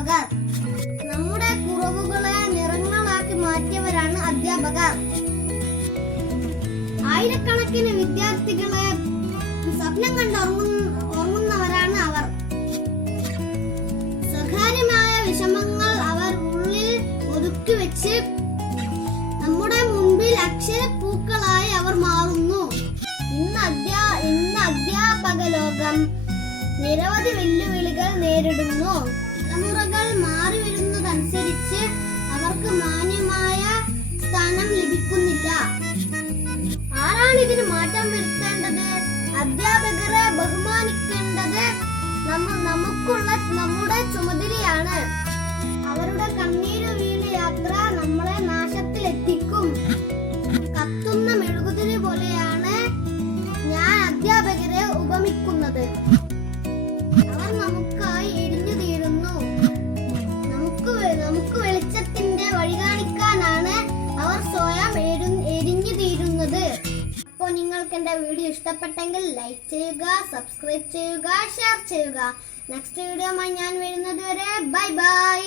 അധ്യാപകർ. നമ്മുടെ കുറവുകളെ നിറങ്ങളാക്കി മാറ്റിയവരാണ് അധ്യാപകർ. ആയിരക്കണക്കിന് വിദ്യാർത്ഥികളെ സ്വപ്നം കണ്ട് ഉറങ്ങുന്നവരാണ് അവർ. സ്വകാര്യമായ വിഷമങ്ങൾ അവർ ഉള്ളിൽ ഒതുക്കി വെച്ച് നമ്മുടെ മുൻപിൽ അക്ഷരപ്പൂക്കളായി അവർ മാറുന്നു. ഇന്ന് അധ്യാപക ലോകം നിരവധി വെല്ലുവിളികൾ നേരിടുന്നു. തലമുറകൾ മാറി വരുന്നതനുസരിച്ച് അവർക്ക് മാന്യമായ സ്ഥാനം ലഭിക്കുന്നില്ല. ആരാണ് ഇതിന് മാറ്റം വരുത്തേണ്ടത്? അധ്യാപകരെ ബഹുമാനിക്കേണ്ടത് നമ്മുടെ ചുമതലയാണ്. അവരുടെ കണ്ണീര് വീണ യാത്ര നമ്മളെ നാശത്തിലെത്തിക്കും. കത്തുന്ന മെഴുകുതിരി പോലെയാണ് ഞാൻ അധ്യാപകരെ ഉപമിക്കുന്നത്. അവർ നമുക്കായി എരിഞ്ഞു തീരുന്നു. നമുക്ക് വെളിച്ചത്തിന്റെ വഴി കാണിക്കാനാണ് അവർ സ്വയം എരിഞ്ഞു തീരുന്നത്. അപ്പോൾ നിങ്ങൾക്ക് എന്റെ വീഡിയോ ഇഷ്ടപ്പെട്ടെങ്കിൽ ലൈക്ക് ചെയ്യുക, സബ്സ്ക്രൈബ് ചെയ്യുക, ഷെയർ ചെയ്യുക. നെക്സ്റ്റ് വീഡിയോയുമായി ഞാൻ വരുന്നത് വരെ ബൈ ബൈ.